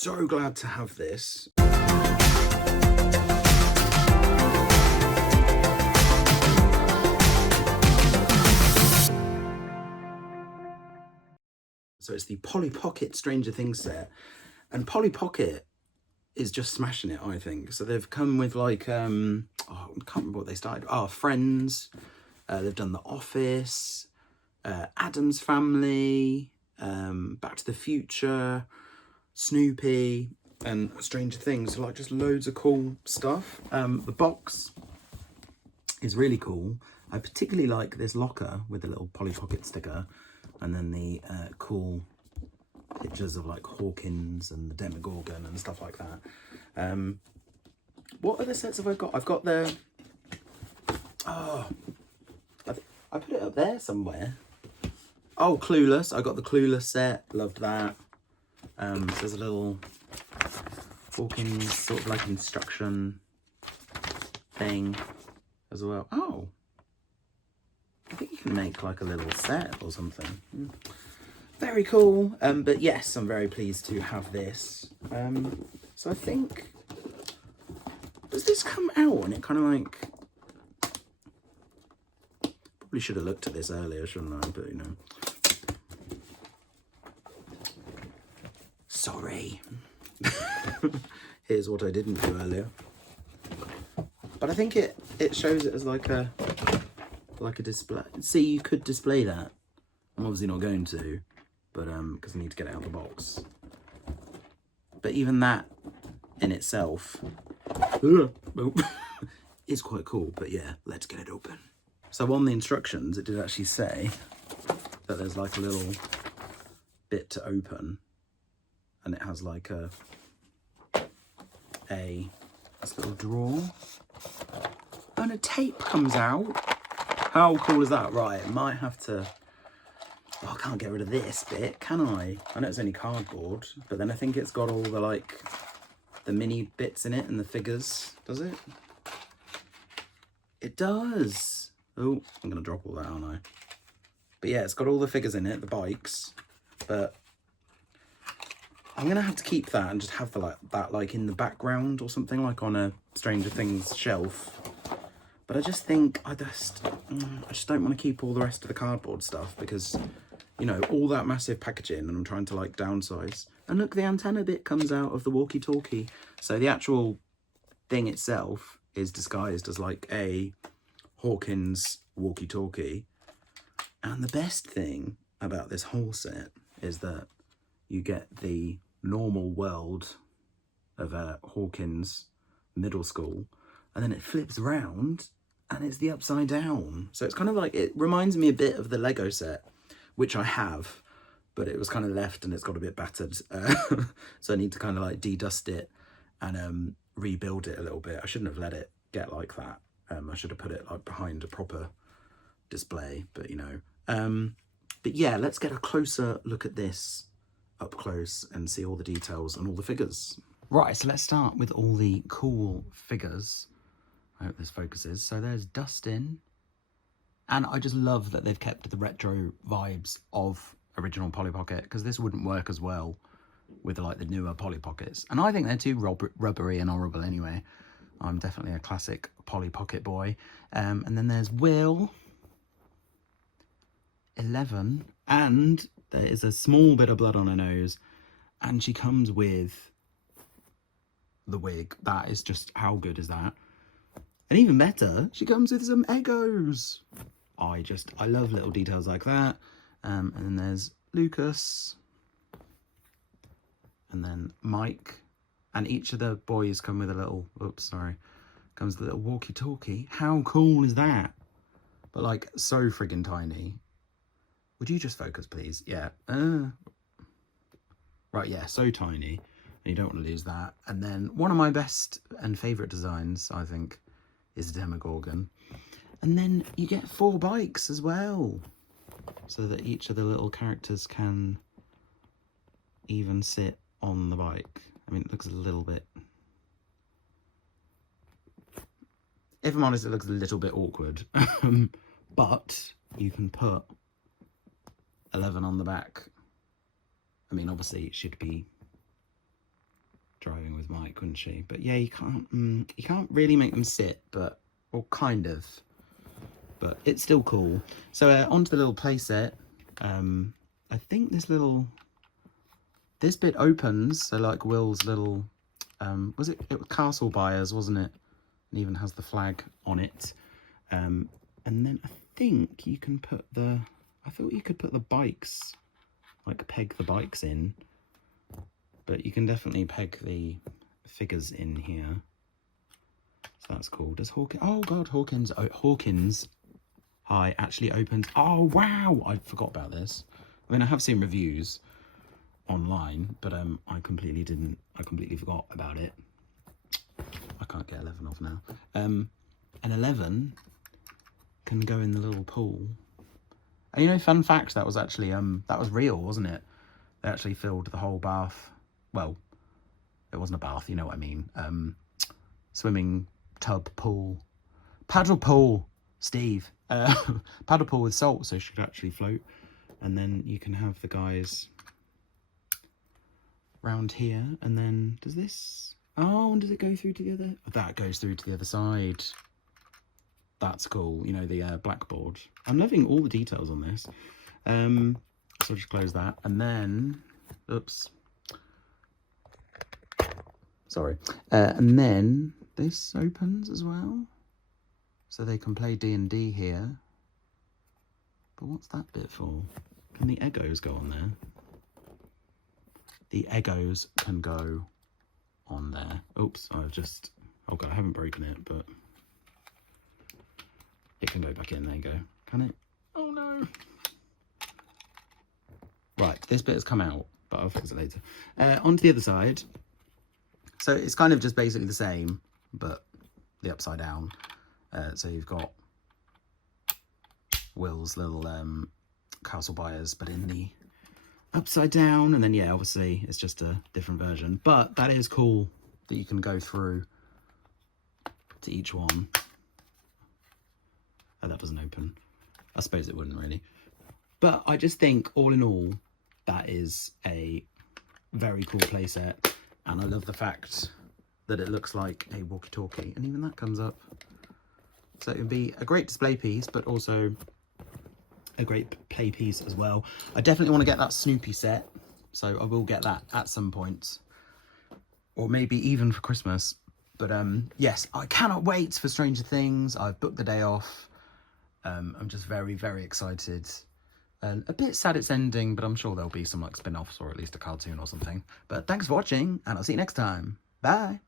so glad to have this. So it's the Polly Pocket Stranger Things set. And Polly Pocket is just smashing it, I think. So they've come with like, I can't remember what they started. Friends. They've done The Office, Addams Family, Back to the Future, Snoopy, and Stranger Things. So like just loads of cool stuff. The box is really cool. I particularly like this locker with the little Polly Pocket sticker, and then the cool pictures of like Hawkins and the Demogorgon and stuff like that. What other sets have I got? I've got the... I put it up there somewhere. Oh, Clueless. I got the Clueless set. Loved that. So there's a little Hawkins sort of like instruction thing as well. Oh. I think you can make like a little set or something. Very cool. But yes, I'm very pleased to have this. So I think... Does this come out and it kind of like... Probably should have looked at this earlier, shouldn't I? But, you know. Sorry. Here's what I didn't do earlier. But I think it shows it as like a display. See, you could display that. I'm obviously not going to, but because I need to get it out of the box. But even that in itself is quite cool. But yeah, let's get it open. So on the instructions, it did actually say that there's like a little bit to open, and it has like this little drawer, and a tape comes out. How cool is that? Right, I might have to... Oh, I can't get rid of this bit, can I? I know it's only cardboard, but then I think it's got all the like the mini bits in it and the figures. Does it? It does. Oh, I'm gonna drop all that, aren't I? But yeah, it's got all the figures in it, the bikes. But I'm gonna have to keep that and just have that like in the background or something, like on a Stranger Things shelf. But I just think I just don't want to keep all the rest of the cardboard stuff because, you know, all that massive packaging, and I'm trying to like downsize. And look, the antenna bit comes out of the walkie-talkie. So the actual thing itself is disguised as like a Hawkins walkie-talkie. And the best thing about this whole set is that you get the normal world of Hawkins Middle School, and then it flips around and it's the upside down. So it's kind of like, it reminds me a bit of the Lego set, which I have, but it was kind of left and it's got a bit battered. So I need to kind of like de-dust it and rebuild it a little bit. I shouldn't have let it get like that. I should have put it like behind a proper display, but you know. But yeah, let's get a closer look at this up close and see all the details and all the figures. Right, so let's start with all the cool figures. I hope this focuses. So there's Dustin. And I just love that they've kept the retro vibes of original Polly Pocket, because this wouldn't work as well with like the newer Polly Pockets. And I think they're too rubbery and horrible anyway. I'm definitely a classic Polly Pocket boy. And then there's Will, 11, and there is a small bit of blood on her nose, and she comes with the wig. That is just, how good is that? And even better, she comes with some Eggos. I love little details like that. And then there's Lucas, and then Mike. And each of the boys come with a little, comes with a little walkie-talkie. How cool is that? But like, so friggin' tiny. Would you just focus, please? Yeah. Right, yeah, so tiny. And you don't want to lose that. And then one of my best and favourite designs, I think, is Demogorgon. And then you get 4 bikes as well, so that each of the little characters can even sit on the bike. I mean, it looks a little bit... If I'm honest, it looks a little bit awkward. But you can put 11 on the back. I mean, obviously it should be driving with Mike, wouldn't she? But yeah, you can't really make them sit, but, or kind of, but it's still cool. So onto the little playset. I think this bit opens, so like Will's little, was it was Castle Buyers, wasn't it? And even has the flag on it. And then I think you can put I thought you could put the bikes, like peg the bikes in, but you can definitely peg the figures in here. So that's cool. Does Hawkins, oh God, Hawkins High actually opens. Oh wow, I forgot about this. I mean, I have seen reviews online, but I completely forgot about it. I can't get 11 off now. And 11 can go in the little pool. And you know, fun fact, that was actually that was real, wasn't it? They actually filled the whole bath. Well, it wasn't a bath, you know what I mean. Swimming tub pool, paddle pool, Steve. Paddle pool with salt, so she could actually float. And then you can have the guys round here, and then does this, oh, and does it go through to the other, that goes through to the other side. That's cool. You know, the blackboard. I'm loving all the details on this. So I'll just close that, and then oops, sorry, and then this opens as well, so they can play D&D here. But what's that bit for? Can the Eggos go on there? The Eggos can go on there. Oops, I've just, oh God, I haven't broken it, but it can go back in. There you go. Can it? Oh no. Right, this bit has come out, but I'll fix it later. Onto the other side. So it's kind of just basically the same, but the upside down. So you've got Will's little Castle Buyers, but in the upside down, and then yeah, obviously it's just a different version, but that is cool that you can go through to each one. Oh, that doesn't open. I suppose it wouldn't really, but I just think all in all that is a very cool playset, and I love the fact that it looks like a walkie-talkie, and even that comes up, so it would be a great display piece, but also a great play piece as well. I definitely want to get that Snoopy set, so I will get that at some point, or maybe even for Christmas. But yes, I cannot wait for Stranger Things. I've booked the day off. I'm just very, very excited, and a bit sad it's ending, but I'm sure there'll be some like spin-offs or at least a cartoon or something. But thanks for watching, and I'll see you next time. Bye.